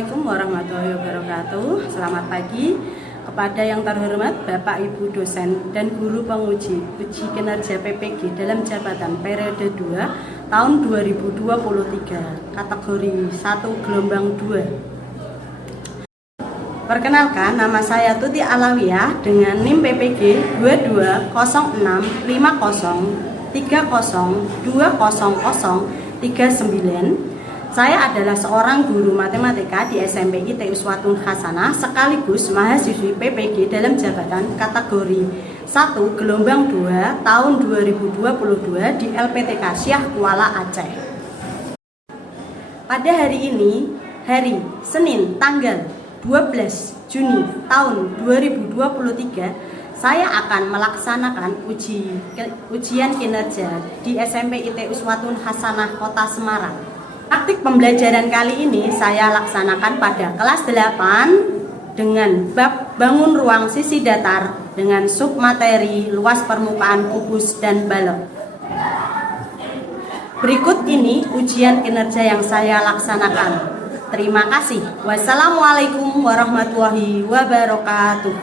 Assalamualaikum warahmatullahi wabarakatuh. Selamat pagi kepada yang terhormat Bapak Ibu dosen dan guru penguji uji kinerja PPG dalam jabatan periode 2 tahun 2023 kategori 1 gelombang 2. Perkenalkan, nama saya Tuti Alawiyah dengan NIM PPG 220650302039. Saya adalah seorang guru matematika di SMP IT Uswatun Hasanah sekaligus mahasiswi PPG dalam jabatan kategori 1 gelombang 2 tahun 2022 di LPTK Syah Kuala Aceh. Pada hari ini, hari Senin tanggal 12 Juni tahun 2023, saya akan melaksanakan ujian kinerja di SMP IT Uswatun Hasanah Kota Semarang. Praktik pembelajaran kali ini saya laksanakan pada kelas 8 dengan bab bangun ruang sisi datar dengan submateri luas permukaan kubus dan balok. Berikut ini ujian kinerja yang saya laksanakan. Terima kasih. Wassalamualaikum warahmatullahi wabarakatuh.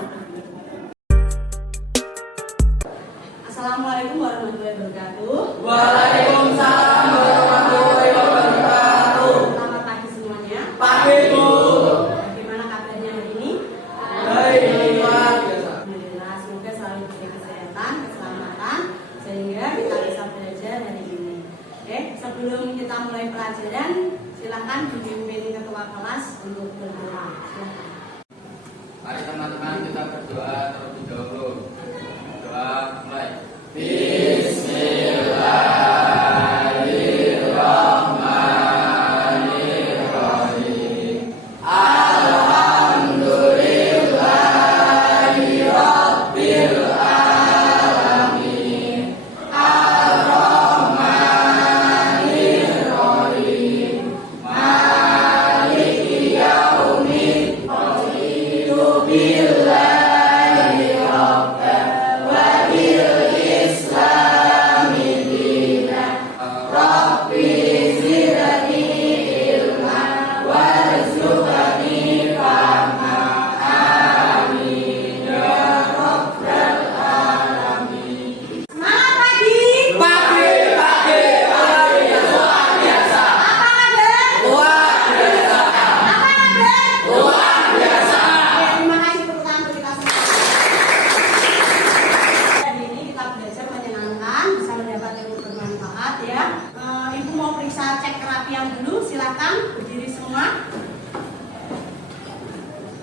Assalamualaikum warahmatullahi wabarakatuh. Waalaikumsalam warahmatullahi wabarakatuh. Selamat pagi semuanya. Pagi, Bu. Bagaimana kabarnya hari ini? Baik. Alhamdulillah, semoga selalu diberi kesehatan, keselamatan sehingga kita bisa belajar hari ini. Oke, sebelum kita mulai pelajaran, silakan dipimpin ketua kelas untuk berdoa. Silakan. Mari teman-teman kita berdoa terlebih dahulu. Doa mulai.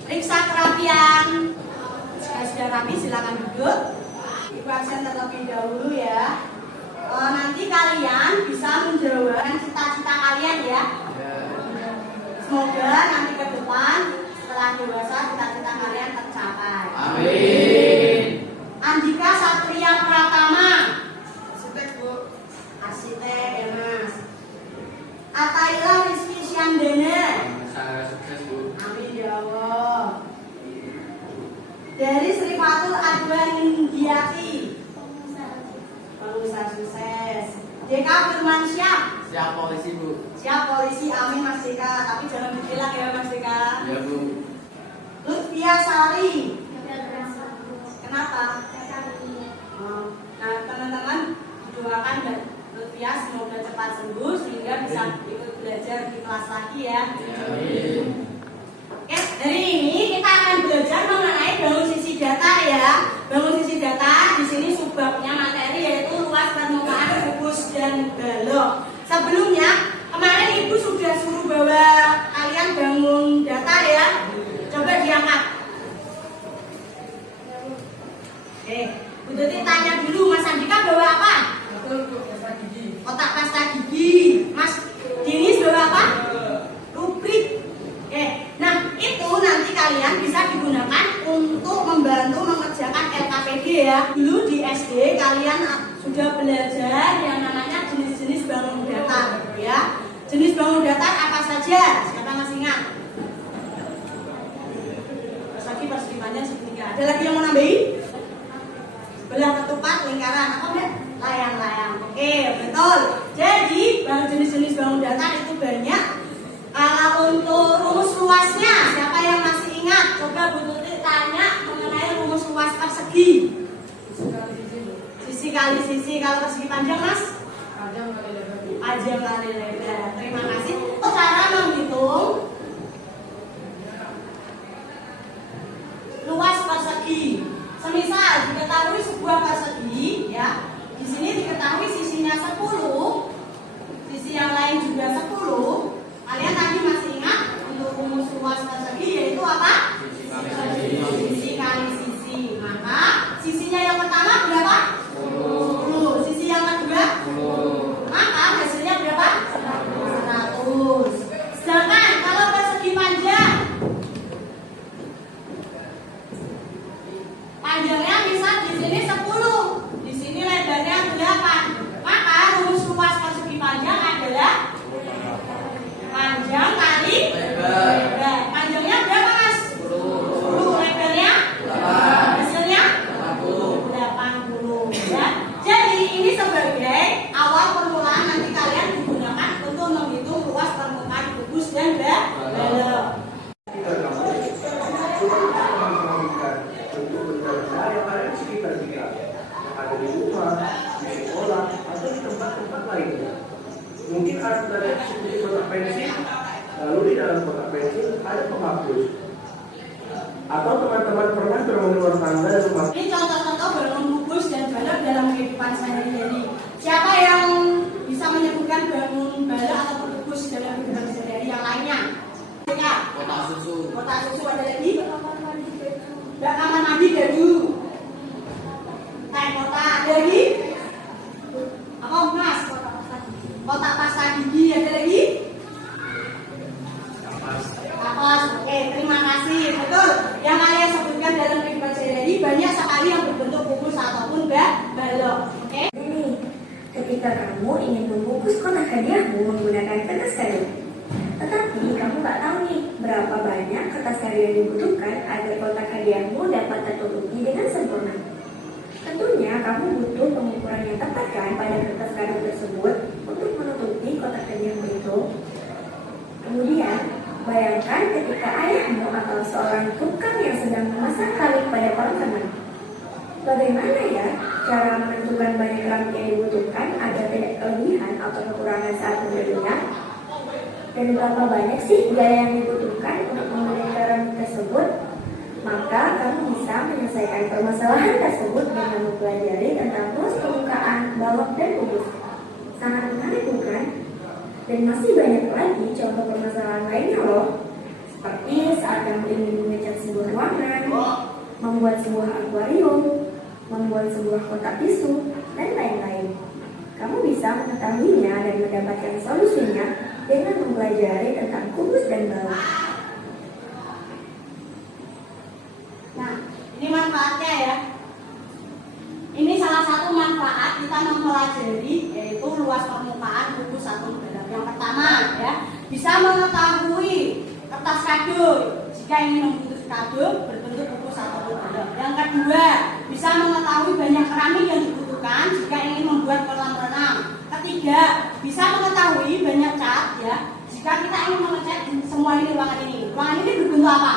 Periksa kerapian. Jika sudah rapi silakan duduk. Ibu absen terlebih dahulu ya. Nanti kalian bisa menjawab cita-cita kalian ya. Semoga nanti ke depan setelah dewasa cita-cita kalian tercapai. Amin. Andika Satria Pratama. Arsitek, Bu. Arsitek ya Mas. Ataila Rizky Syandana. Saya sukses, Bu. Amin ya Allah. Dari Srifatul Adwan Indiati, pengusaha sukses. Deka Firmansyah. Siap polisi, Bu. Siap polisi, amin Mas Deka. Tapi jangan ditilak ya Mas Deka. Ya, Bu. Lutfia Sari. Kenapa? Nah teman-teman doakan Lutfia semoga cepat sembuh sehingga bisa ikut belajar di kelas lagi ya. Amin. Oke, hari ini kita akan belajar mengenai bangun sisi datar ya. Bangun sisi datar di sini subbabnya materi yaitu luas permukaan kubus dan balok. Sebelumnya kemarin Ibu sudah suruh bawa kalian bangun datar ya. Coba diangkat. Oke, Bu Tuti tanya dulu, Mas Andika bawa apa? Betul, Bu. Pasta gigi. Kotak pasta gigi. Mas Dinis bawa apa? Rubrik. Oke, nah itu nanti kalian bisa digunakan untuk membantu mengerjakan LKPD ya. Dulu di SD kalian sudah belajar yang namanya jenis-jenis bangun datar ya. Jenis bangun datar apa saja? Siapa masih ingat? Persegi-persegimannya segitiga. Ada lagi yang mau nambahin? Belah ketupat, lingkaran, apa enggak? Layang-layang. Oke, betul. Jadi jenis-jenis bangun datar itu banyak. Kalau untuk rumus luas luasnya, siapa yang masih ingat? Coba Bu Tuti tanya mengenai rumus luas persegi. Sisi kali sisi, kalau persegi panjang Mas? Panjang kali lebar. Terima kasih. Cara menghitung luas persegi. Semisal diketahui sebuah persegi, ya, di sini diketahui sisinya 10, sisi yang lain juga 10. Kalian tadi masih ingat untuk rumus luas persegi yaitu apa? Sisi kali sisi. Maka sisinya yang pertama berapa? 10. Sisi yang kedua? 10. Maka hasilnya berapa? 100. Sedangkan kalau persegi panjang, panjangnya misal di sini 10, di sini lebarnya 8. Maka rumus luas persegi panjang adalah panjang kali lebar. Panjangnya berapa Mas? 10. Lebarnya? Hasilnya? 80. Ya. Jadi ini sebagai awal permulaan, nanti kalian digunakan untuk menghitung luas permukaan kubus dan balok. Yang ada di sekitar kita, yang ada di rumah, di sekolah, atau di tempat-tempat lainnya. Mungkin ada seperti kotak pensil, lalu di dalam kotak pensil ada penghapus. Atau teman-teman pernah bermain luar tangga dan rumah. Ini contoh-contoh bangun kubus dan balok dalam kehidupan sehari-hari. Siapa yang bisa menyebutkan bangun balok atau kubus dalam kehidupan sehari-hari yang lainnya? Kotak susu. Kotak susu ada lagi? Kamar mandi dadu. Teh kotak ada lagi? Apa Mas? Kotak pasta gigi ada lagi? Kapas. Oke, terima kasih. Betul. Yang kalian sebutkan dalam kehidupan sehari-hari banyak sekali yang berbentuk kubus ataupun balok. Oke? Nih, ketika kamu ingin membungkus kotak hadiahmu menggunakan kertas kado, tetapi kamu nggak tahu nih berapa banyak kertas kado yang dibutuhkan agar kotak hadiahmu dapat tertutupi dengan sempurna. Tentunya kamu butuh pengukuran yang tepat kan pada kertas kado tersebut untuk menutupi kotak hadiahmu itu. Kemudian, bayangkan ketika ayahmu atau seorang tukang yang sedang memasang kaleng pada kolam renang. Bagaimana ya cara menentukan banyak keramik yang dibutuhkan agar tidak kelebihan atau kekurangan saat membelinya? Dan berapa banyak sih biaya yang dibutuhkan untuk membeli keramik tersebut? Maka kamu bisa menyelesaikan permasalahan tersebut dengan mempelajari tentang luas permukaan, balok, dan kubus. Sangat menarik bukan? Dan masih banyak lagi contoh permasalahan lainnya loh. Seperti saat kamu ingin mengecat sebuah ruangan, membuat sebuah akuarium, membuat sebuah kotak tisu, dan lain-lain. Kamu bisa mengetahuinya dan mendapatkan solusinya dengan mempelajari tentang kubus dan balok. Nah, ini manfaatnya ya. Ini salah satu manfaat kita mempelajari yaitu luas permukaan kubus atau balok. Yang pertama ya, bisa mengetahui kertas kado jika ingin membungkus kado berbentuk kubus ataupun balok. Yang kedua, bisa mengetahui banyak keramik yang dibutuhkan jika ingin membuat kolam renang. Ketiga, bisa mengetahui banyak cat ya jika kita ingin mengecat semua ini ruangan ini. Ruangan ini berbentuk apa?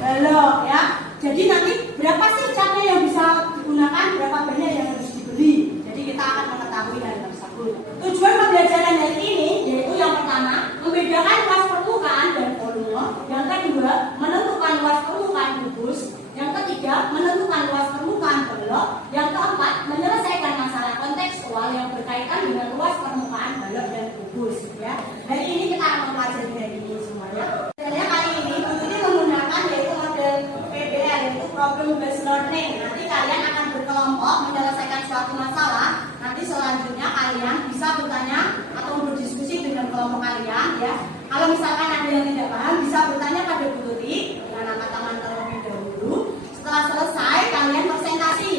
Balok ya. Jadi nanti berapa sih catnya yang bisa digunakan, berapa banyak yang harus dibeli. Jadi kita akan mengetahui hal tersebut. Tujuan pembelajaran hari ini yaitu yang pertama, membedakan luas permukaan dan volume. Yang kedua, menentukan luas permukaan kubus. Yang ketiga, menentukan luas permukaan balok. Yang keempat, menyelesaikan masalah kontekstual yang berkaitan dengan luas permukaan balok dan kubus. Ya, hari ini kita akan mempelajari hari ini semuanya. Sebenarnya kali ini Tuti menggunakan yaitu model PBL, yaitu problem based learning. Nanti kalian akan berkelompok menyelesaikan suatu masalah. Nanti selanjutnya kalian bisa bertanya atau berdiskusi dengan kelompok kalian. Ya, kalau misalkan ada yang tidak paham, bisa bertanya pada Bu Tuti dengan angkat tangan terlebih dahulu. Setelah selesai, kalian presentasi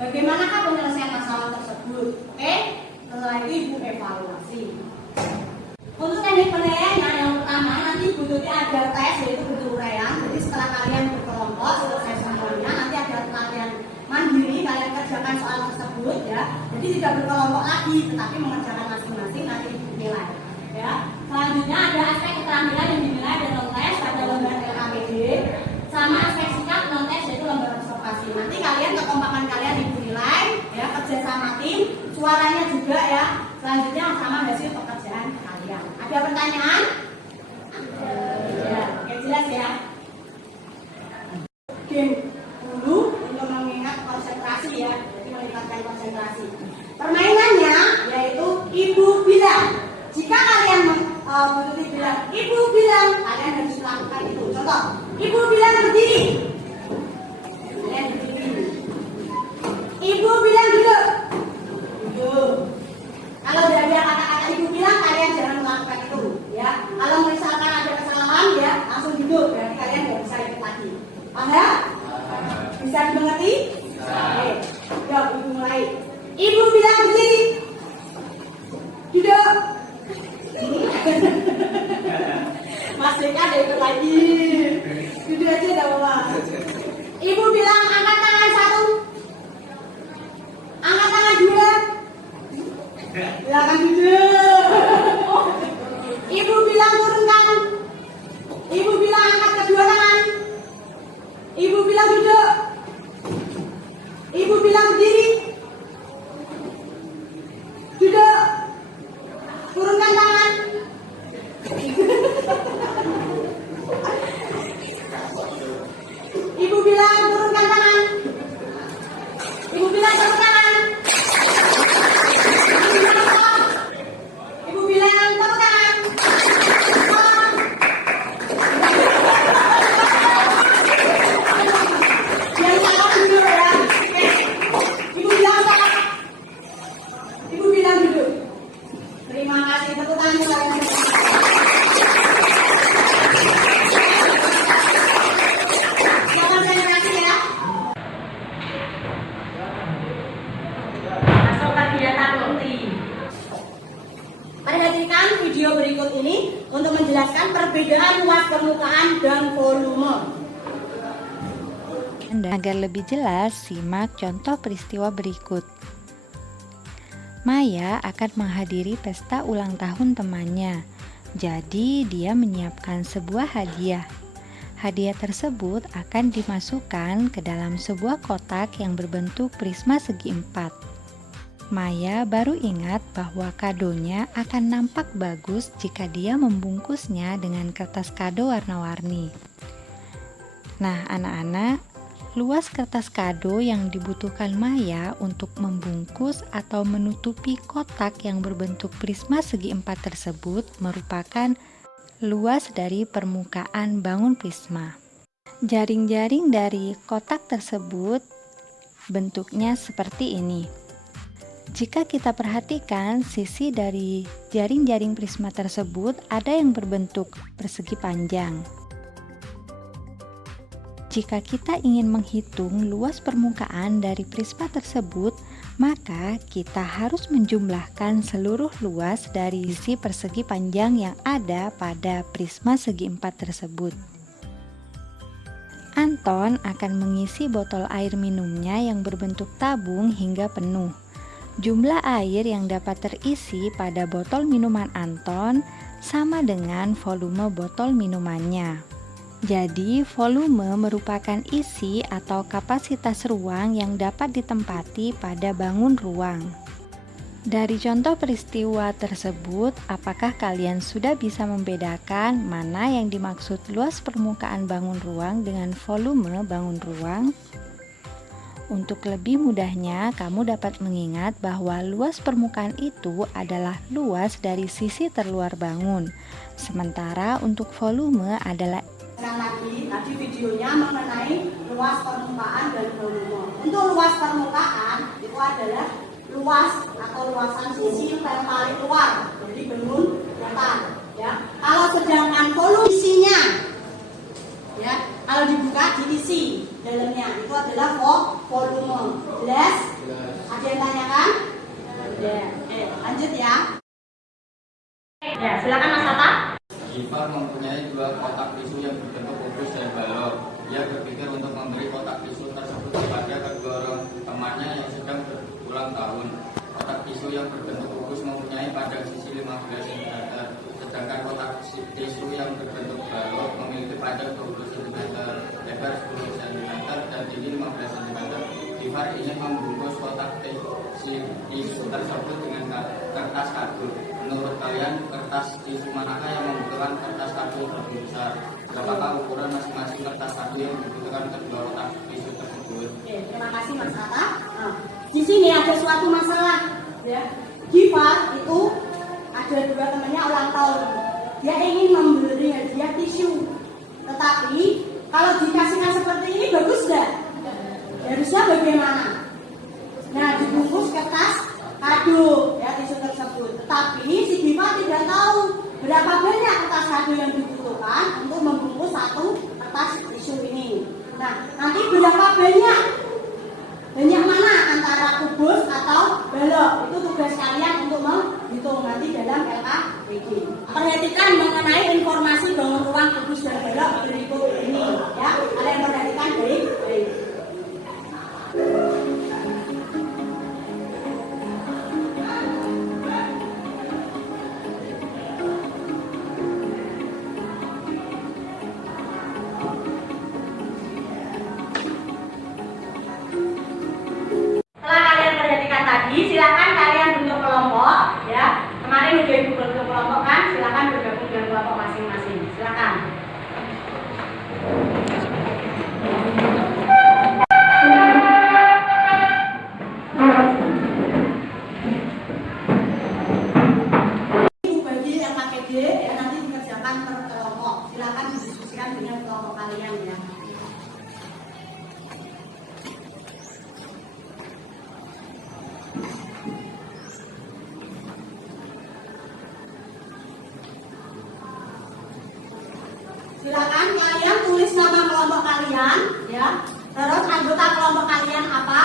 bagaimanakah penyelesaian masalah tersebut. Oke? Setelah itu Ibu evaluasi. Untuk teknik penilaiannya yang pertama nanti Bu Tuti ada tes yaitu bentuk uraian. Jadi setelah kalian berkelompok selesai semuanya nanti ada latihan mandiri, kalian kerjakan soal tersebut ya. Jadi tidak berkelompok lagi tetapi mengerjakan masing-masing nanti dinilai ya. Selanjutnya ada aspek keterampilan yang ada ikut lagi. Jujur aja enggak apa-apa. Ibu bilang angkat tangan 1. Angkat tangan 2. Silakan duduk. Ibu bilang turunkan. Ibu bilang angkat kedua tangan. Ibu bilang duduk. Ibu bilang berdiri. Duduk. Turunkan tangan. Ibu bilang turunkan tangan. Ibu bilang turun tangan. Ibu bilang turun tangan. Yang salah duduk ya. Ibu bilang salah. Ibu bilang duduk. Terima kasih, tepuk tangan kalian. Silakan sentrasi ya. Masuk kegiatan inti. Perhatikan video berikut ini untuk menjelaskan perbedaan luas permukaan dan volume. Agar lebih jelas, simak contoh peristiwa berikut. Maya akan menghadiri pesta ulang tahun temannya. Jadi, dia menyiapkan sebuah hadiah. Hadiah tersebut akan dimasukkan ke dalam sebuah kotak yang berbentuk prisma segi 4. Maya baru ingat bahwa kadonya akan nampak bagus jika dia membungkusnya dengan kertas kado warna-warni. Nah, anak-anak, luas kertas kado yang dibutuhkan Maya untuk membungkus atau menutupi kotak yang berbentuk prisma segi 4 tersebut merupakan luas dari permukaan bangun prisma. Jaring-jaring dari kotak tersebut bentuknya seperti ini. Jika kita perhatikan, sisi dari jaring-jaring prisma tersebut ada yang berbentuk persegi panjang. Jika kita ingin menghitung luas permukaan dari prisma tersebut, maka kita harus menjumlahkan seluruh luas dari sisi persegi panjang yang ada pada prisma segi 4 tersebut. Anton akan mengisi botol air minumnya yang berbentuk tabung hingga penuh. Jumlah air yang dapat terisi pada botol minuman Anton sama dengan volume botol minumannya. Jadi, volume merupakan isi atau kapasitas ruang yang dapat ditempati pada bangun ruang. Dari contoh peristiwa tersebut, apakah kalian sudah bisa membedakan mana yang dimaksud luas permukaan bangun ruang dengan volume bangun ruang? Untuk lebih mudahnya, kamu dapat mengingat bahwa luas permukaan itu adalah luas dari sisi terluar bangun. Sementara untuk volume adalah Tadi videonya mengenai luas permukaan dan volume. Untuk luas permukaan itu adalah luas atau luasan sisi yang paling luar dari bangun datar. Ya. Kalau sedangkan volume isinya, ya, kalau dibuka diisi dalamnya itu adalah volume. Jelas? Ada yang tanyakan? Ya. Lanjut ya. Ya, silakan Mas Tata. Gifar mempunyai 2 kotak tisu yang berbentuk kubus dan balok. Dia berpikir untuk memberi kotak tisu tersebut kepada kedua orang temannya yang sedang berulang tahun. Kotak tisu yang berbentuk kubus mempunyai panjang sisi 15 cm, sedangkan kotak tisu yang berbentuk balok memiliki panjang 20 cm, lebar 10 cm, dan tinggi 15 cm. Gifar ingin membungkus kotak tisu tersebut dengan kertas kado. Menurut kalian, kertas tisu manakah yang membutuhkan kertas kado lebih besar? Berapakah ukuran masing-masing kertas kado yang dibutuhkan kedua kotak tisu tersebut? Oke, terima kasih Mas Tata. Di sini ada suatu masalah, ya. Gifar itu ada 2 temannya ulang tahun. Dia ingin memberi hadiah tisu, tetapi kalau dikasihkan seperti ini bagus nggak? Harusnya bagaimana? Nah, dibungkus kertas kado ya tisu tersebut. Tetapi si Gifar tidak tahu berapa banyak kertas kado yang dibutuhkan untuk membungkus satu kertas tisu ini. Nah, nanti berapa banyak? Banyak mana antara kubus atau balok? Itu tugas kalian untuk menghitung nanti dalam LKPD. Perhatikan mengenai informasi bangun ruang kubus kelompok kalian ya. Silakan kalian tulis nama kelompok kalian ya. Terus anggota kelompok kalian apa?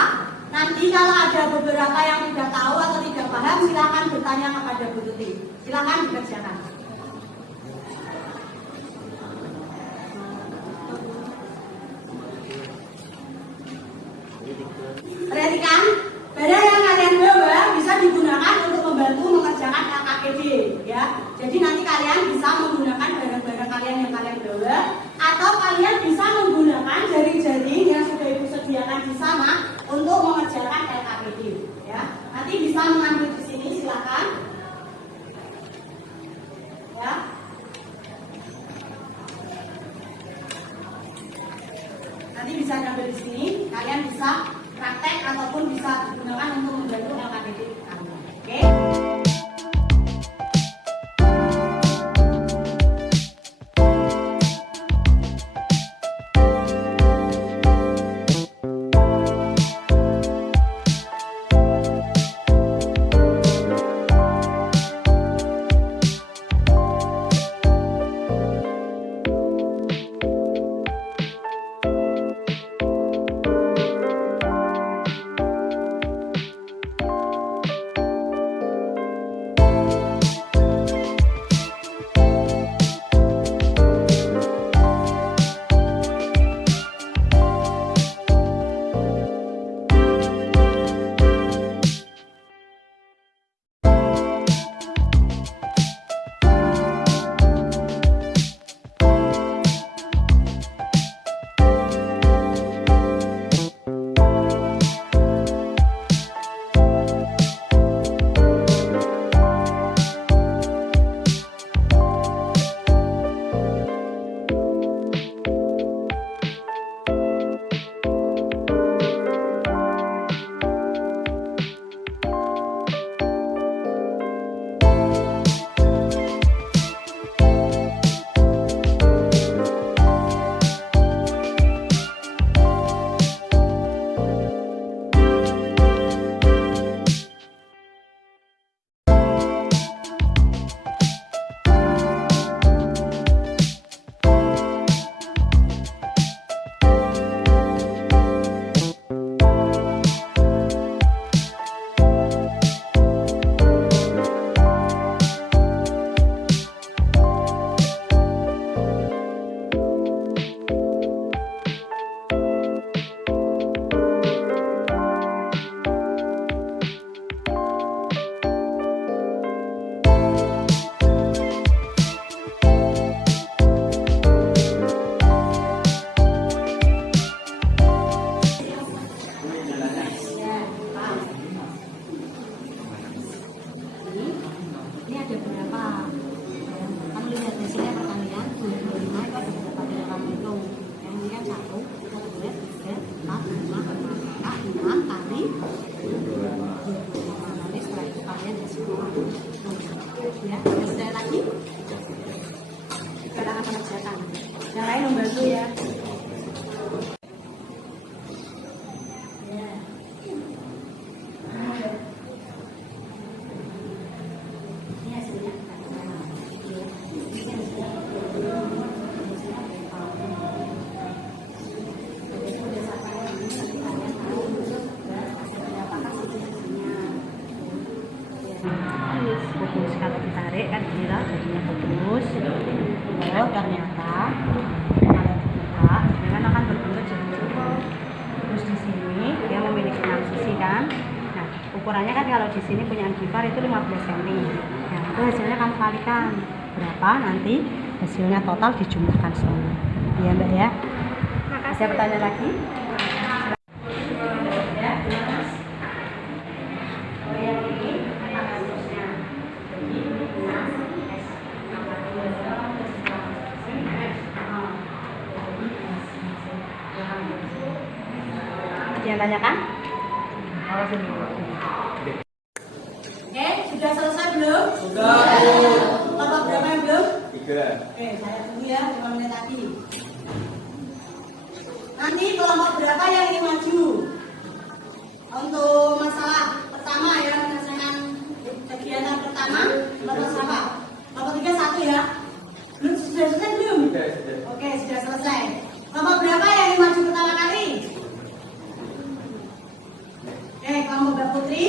Nanti kalau ada beberapa yang tidak tahu atau tidak paham, silakan bertanya kepada Bu Tuti. Silakan dikerjakan. Perhatikan, barang yang kalian bawa bisa digunakan untuk membantu mengerjakan LKPD ya. Jadi nanti kalian bisa menggunakan barang-barang kalian yang kalian bawa, atau kalian bisa menggunakan jari-jari yang sudah Ibu sediakan di sana untuk mengerjakan LKPD ya. Nanti bisa mengambil di sini, silakan ya. Nanti bisa ambil di sini, kalian bisa praktek ataupun bisa digunakan untuk membantu LKPD kalian. Oke? Yang lain membantu ya. Putus kalau ditarik kan gila jadinya putus. Oh ternyata kalau dibuka dia kan akan berbentuk jadi cukup. Terus di sini dia memiliki 6 sisi kan. Nah ukurannya kan kalau di sini punya Anggifar itu 15 cm. Nah itu hasilnya kamu kalikan berapa nanti hasilnya total dijumlahkan semua. Iya Mbak ya. Ada pertanyaan lagi? Yang tanyakan? Oke, sudah selesai belum? Sudah. Tambah berapa yang belum? 3. Oke, saya tunggu ya 5 menit lagi. Nanti kelompok berapa yang ingin maju? Untuk masalah pertama ya, menyelesaikan kegiatan pertama, kelompok berapa? Kelompok 3 1 ya. Belum sudah selesai belum? Oke, sudah selesai. Kelompok berapa yang ingin maju pertama kali? Oke, kelompok Mbak Putri.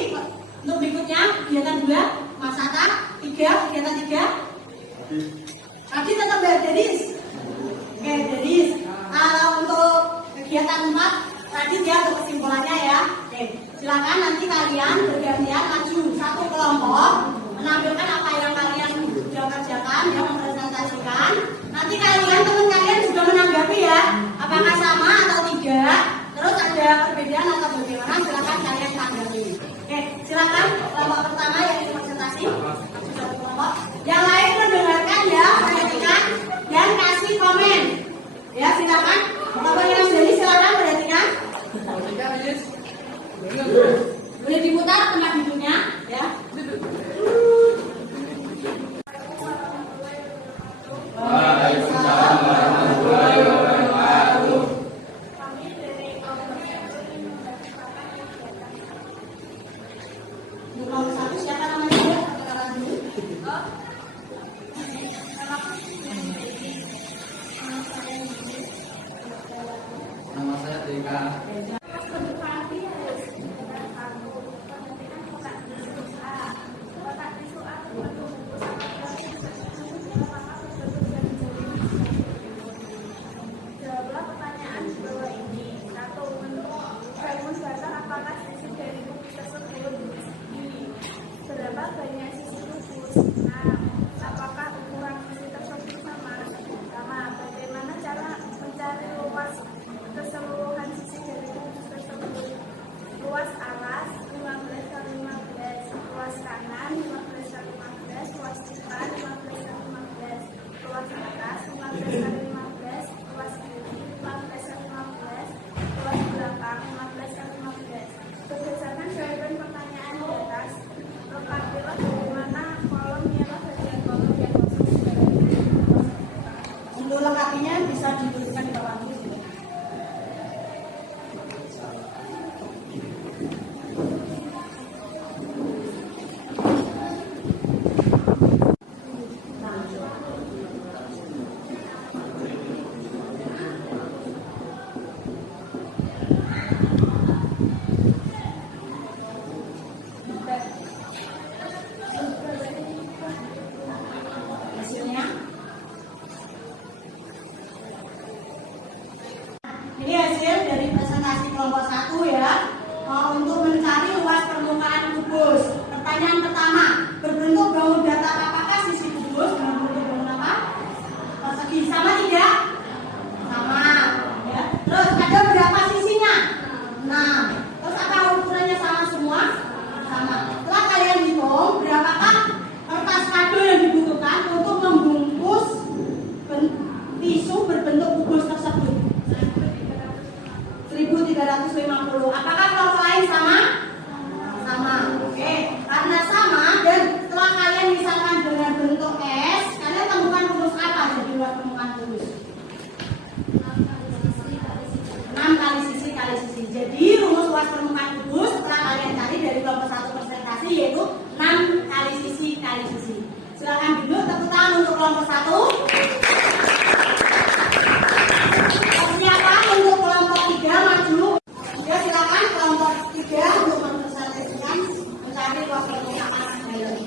Untuk berikutnya, kegiatan 2, Mas Atta. 3, kegiatan 3. Tadi tetap Mbak Denis. Oke, Denis. Kalau untuk kegiatan 4, tadi dia untuk kesimpulannya ya. Oke, silakan nanti kalian bergantian maju satu kelompok, menampilkan apa yang kalian sudah kerjakan, yang mempresentasikan. Nanti kalian, teman kalian juga menanggapi ya, apakah sama atau tidak, terus ada perbedaan atau bagaimana, silakan kalian tanggapi. Oke, silakan kelompok pertama yang ingin presentasi. Satu kelompok. Yang lain mendengarkan ya, perhatikan dan kasih komen. Ya, silakan. Kelompok yang jadi silakan perhatikan. Boleh diputar tempat duduknya, ya. Waalaikumsalam warahmatullahi wabarakatuh. Nomor 1 siapa namanya? Perkenalan dulu. Nama saya Deka. Jawablah pertanyaan di bawah ini. 1. Rumus dasar apakah sisi dari kubus tersebut? Berapa banyak sisi kubus? 6. Apakah ukuran sisi tersebut sama? Sama. Bagaimana cara mencari luas keseluruhan sisi dari kubus tersebut? Luas alas 15 kali 15, luas kanan 15 kali 15, luas depan 15 kali 15, luas atas 15 kali 15, luas kiri 15 kali 15, luas belakang 15 kali 15. Berdasarkan jawaban pertanyaan di atas, lengkapilah bagaimana kolom ialah bagian kolom yang kosong. Untuk lengkapinya bisa dituliskan di bawah ini. Hasilnya ini hasil dari presentasi kelompok 1 ya. Untuk mencari luas permukaan kubus. Pertanyaan pertama, berbentuk bangun datar apakah sisi kubus berbentuk bangun apa? Persegi, sama tidak? Sama. Ya. Terus ada berapa sisinya? 6. Terus apa ukurannya sama semua? Sama. Setelah kalian hitung, berapakah kertas kado yang dibutuhkan untuk membungkus tisu berbentuk kubus tersebut? 1350. Apakah kelompok lain sama? Sama. Oke. Karena sama dan setelah kalian misalkan dengan bentuk S, kalian temukan rumus apa jadi luas permukaan kubus? 6 kali sisi kali sisi. Jadi rumus luas permukaan kubus setelah kalian cari dari kelompok 1 presentasi yaitu 6 kali sisi kali sisi. Silakan duduk, tepuk tangan untuk kelompok 1. Persiapan untuk kelompok 3 maju. Ya, silakan kelompok 3 untuk mempresentasikan mencari luas permukaan dalam.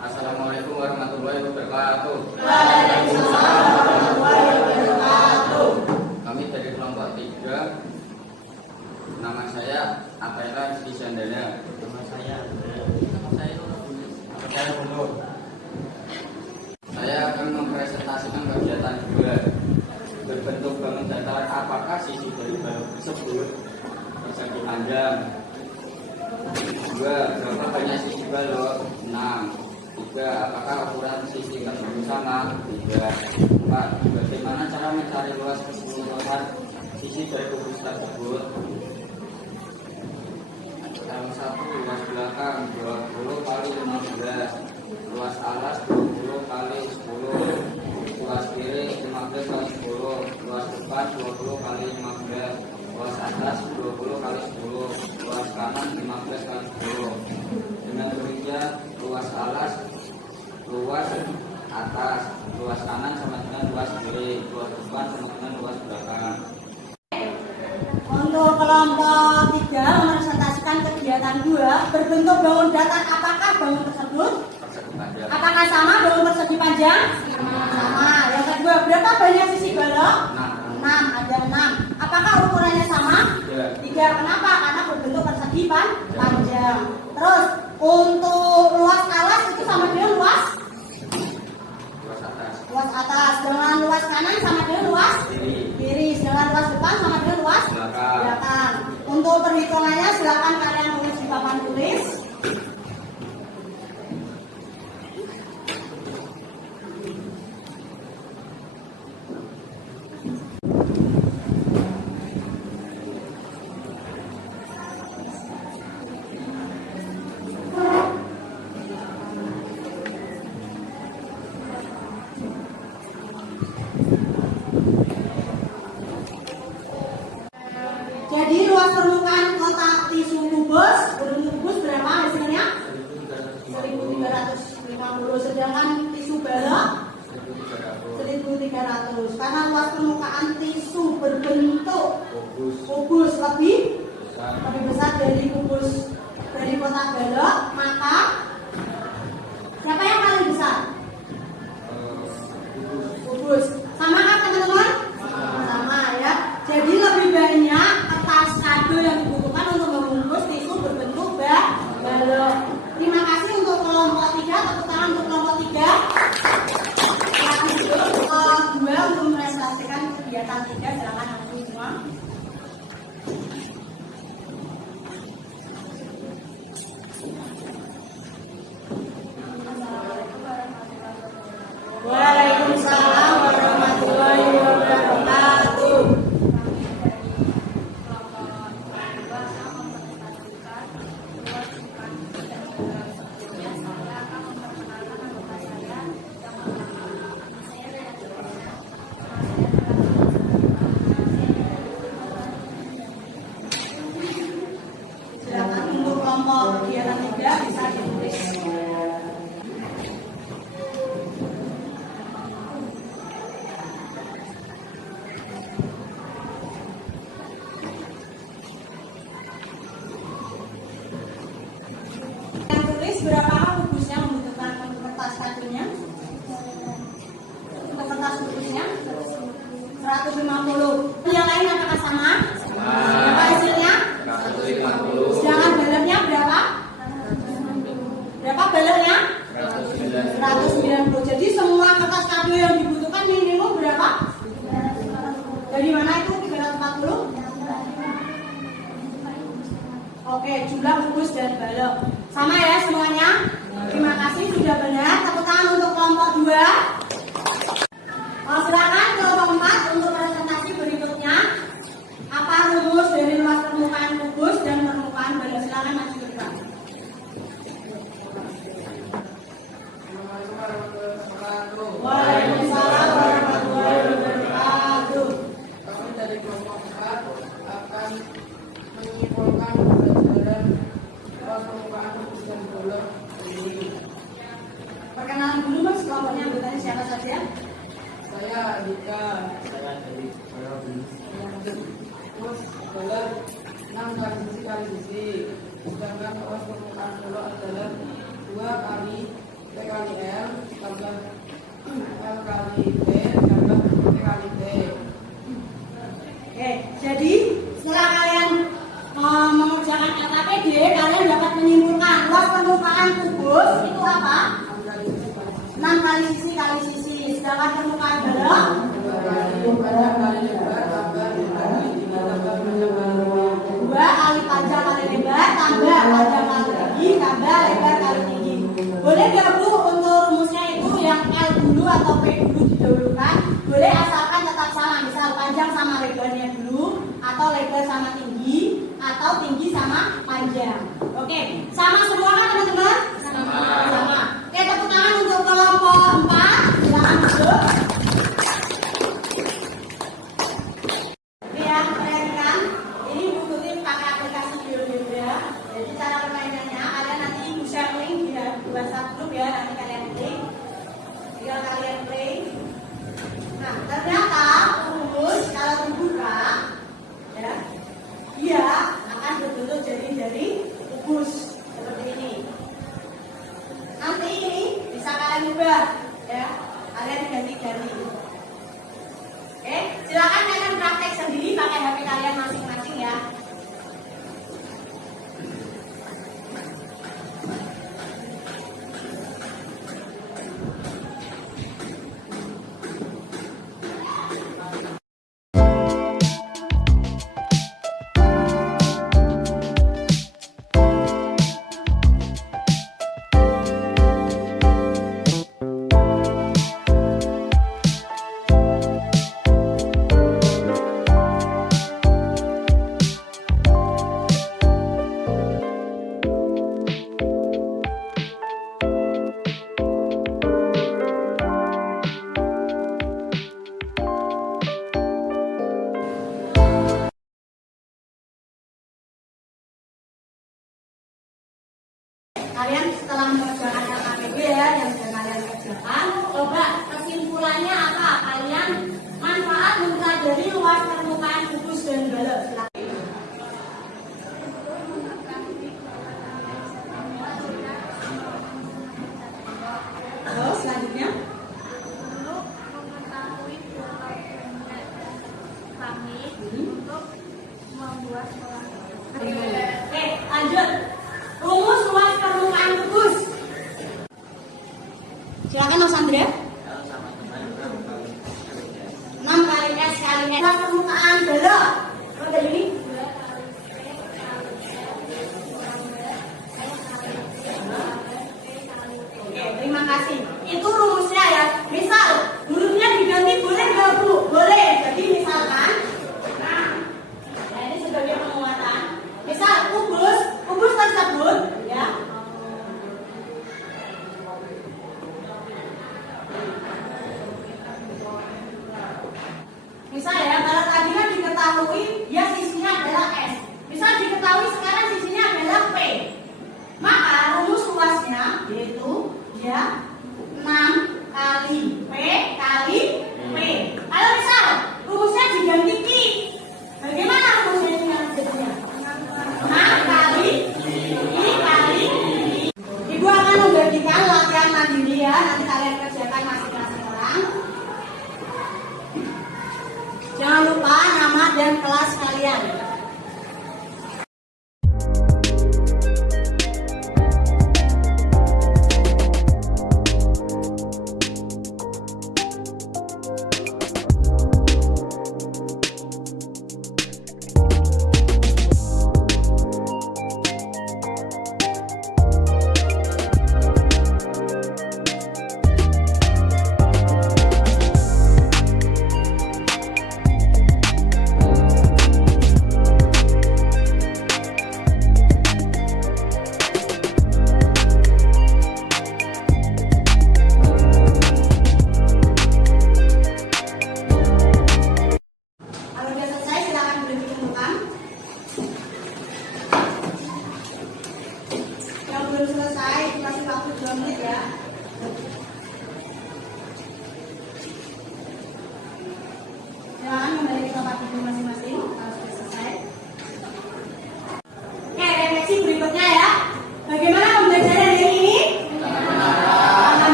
Assalamualaikum warahmatullahi wabarakatuh. Waalaikumsalam warahmatullahi wabarakatuh. Kami dari kelompok 3. Nama saya Atela Rizky Sandana. Nama saya Bono. Saya akan mempresentasikan kegiatan 2. Berbentuk bangun datar apakah sisi dari balok tersebut? Persegi panjang. 2. Berapa banyak sisi balok? 6. 3. Apakah ukuran sisi tersebut sama? 3. 4. Bagaimana cara mencari luas keseluruhan sisi dari kubus tersebut? Yang 1. Luas belakang 20 kali 15, luas alas 20 20 kali 15, luas atas 20 kali 10, luas kanan 15 kali 10. Dengan demikian luas atas luas kanan sama dengan luas kiri, luas depan sama dengan luas belakang. Untuk kelompok 3 merepresentasikan kegiatan 2 berbentuk bangun datar. Apakah bangun tersebut? Persegi panjang. Apakah sama bangun persegi panjang? Sama. Yang kedua, berapa banyak sisi balok? 6. Ada 6. Apakah ukurannya sama? 3. Kenapa? Karena berbentuk persegi panjang. Terus untuk luas alas itu sama dengan luas atas. Dengan luas kanan sama dengan luas kiri. Dengan luas depan sama dengan luas belakang. Untuk perhitungannya silakan kalian tulis di papan tulis. Jadi luas permukaan kotak tisu kubus berapa hasilnya? 1350. Sedangkan tisu balok 1300. Karena luas permukaan tisu berbentuk kubus lebih besar dari kotak balok, maka siapa yang paling besar? Kubus. Sama kan teman-teman? Sama ya. Jadi lebih banyak kertas kado yang dibutuhkan untuk membungkus tisu berbentuk balok. Terima kasih untuk kelompok 3. Tepuk tangan untuk kelompok 3. Kelompok 2 untuk merealisasikan kegiatan 3. Silakan angkat semua. Waalaikumsalam warahmatullahi wabarakatuh. Silakan untuk kelompok kegiatan 3 bisa ditulis. Yang tulis berapa kubusnya membutuhkan kertas kadonya? Untuk kertas kubusnya 150. Yang lain apakah sama? Berapa hasilnya? 150. Sedangkan baloknya berapa? Berapa baloknya? 190. Jadi semua kertas kado yang dibutuhkan minimum berapa? Dari mana itu 340? Oke, jumlah kubus dan balok. Sama ya semuanya? Terima kasih sudah benar. Tepuk tangan untuk kelompok 2. Silakan kelompok 4 untuk presentasi berikutnya. Apa rumus dari luas permukaan kubus dan permukaan balok? Silakan maju ke depan. Waalaikumsalam warahmatullahi wabarakatuh. Kami dari kelompok 4 akan menyimpulkan pembelajaran luas permukaan kubus dan balok ini. Perkenalan dulu mas, kelompoknya anggotanya siapa saja? Saya Andika. Saya dari kubus balok 6 kali sisi. Sedangkan luas permukaan balok adalah 2 kali P kali L tambah L kali P tambah P kali T. Oke, jadi setelah kalian mengerjakan LKPD, kalian dapat menyimpulkan luas permukaan kubus itu apa? 6 kali sisi kali sisi. Sedangkan permukaan balok 2 kali panjang kali lebar tambah 2 kali tinggi tambah panjang kali lebar. 2 kali panjang kali lebar tambah panjang kali tinggi tambah lebar kali tinggi. Boleh nggak Bu untuk rumusnya itu yang L dulu atau P dulu didahulukan? Boleh asalkan tetap sama, misal panjang sama lebarnya dulu, atau lebar sama tinggi, atau tinggi sama panjang. Oke, sama semua kan teman-teman? Sama. Oke, tepuk tangan untuk kelompok 4. Silakan masuk. ya, nanti kalian klik. Tinggal kalian play. Nah, ternyata rumus kalau dibuka ya, dia akan berbentuk jadi kubus seperti ini. Nanti ini bisa kalian ubah ya, kalian ganti-ganti. Oke, silakan kalian praktek sendiri pakai HP kalian masing-masing ya. Kalian setelah mengerjakan LKPB ya, yang sudah kalian kerjakan, coba kesimpulannya apa? Kalian manfaat mempelajari luas permukaan kubus dan balok. Silakan. Terus selanjutnya, Untuk mengetahui pola benda langit untuk membuat pola. oke, lanjut. Rumus luas permukaan kubus. Silakan Mas Andrea. 6 kali S kali S. Luas permukaan balok. Oke, ini. Oke, terima kasih. Itu rumusnya ya. Misal, hurufnya diganti boleh nggak Bu? Boleh. Jadi misalkan, nah, ini sebagai penguatan. Misal kubus tersebut ya. Misal ya, kalau tadi kan diketahui ya sisinya adalah S. Misal diketahui sekarang sisinya adalah P. Maka rumus luasnya yaitu ya 6 kali P kali P. Kalau misal rumusnya diganti Q, bagaimana rumusnya jadinya? 6 kali I kali I. Ibu akan membagikan latihan mandiri ya, nanti kalian kerjakan masing-masing orang. Jangan lupa nama dan kelas kalian.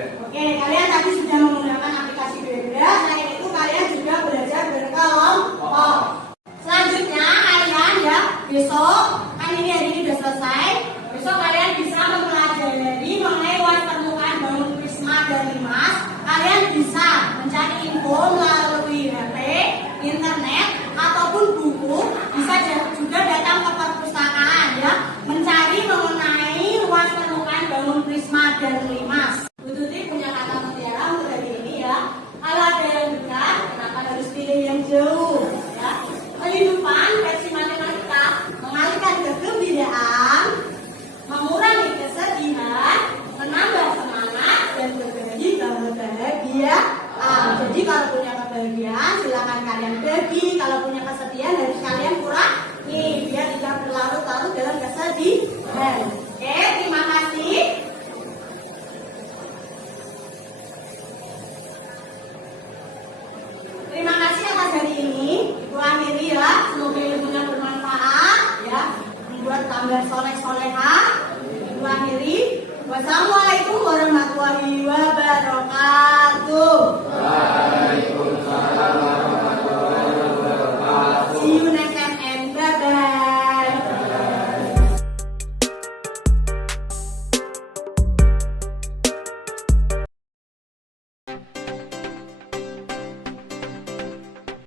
Oke, kalian tadi sudah menggunakan aplikasi Gebra. Selain itu kalian juga belajar berkelompok. Selanjutnya kalian ya besok, kan ini hari ini sudah selesai. Besok kalian bisa mempelajari mengenai luas permukaan bangun prisma dan limas. Kalian bisa mencari info melalui HP, internet ataupun buku. Bisa juga datang ke perpustakaan ya, mencari mengenai luas permukaan bangun prisma dan limas. Bu Tuti punya kata mutiara untuk hari ini ya. Kalau ada yang dekat, kenapa harus pilih yang jauh? Ya. Kehidupan versi matematika mengalihkan kegembiraan, mengurangi kesedihan, menambah semangat dan berbagi kebahagiaan. Jadi kalau punya kebahagiaan silakan kalian bagi. Kalau punya kesedihan harus kalian kurangi biar tidak berlarut-larut dalam kesedihan.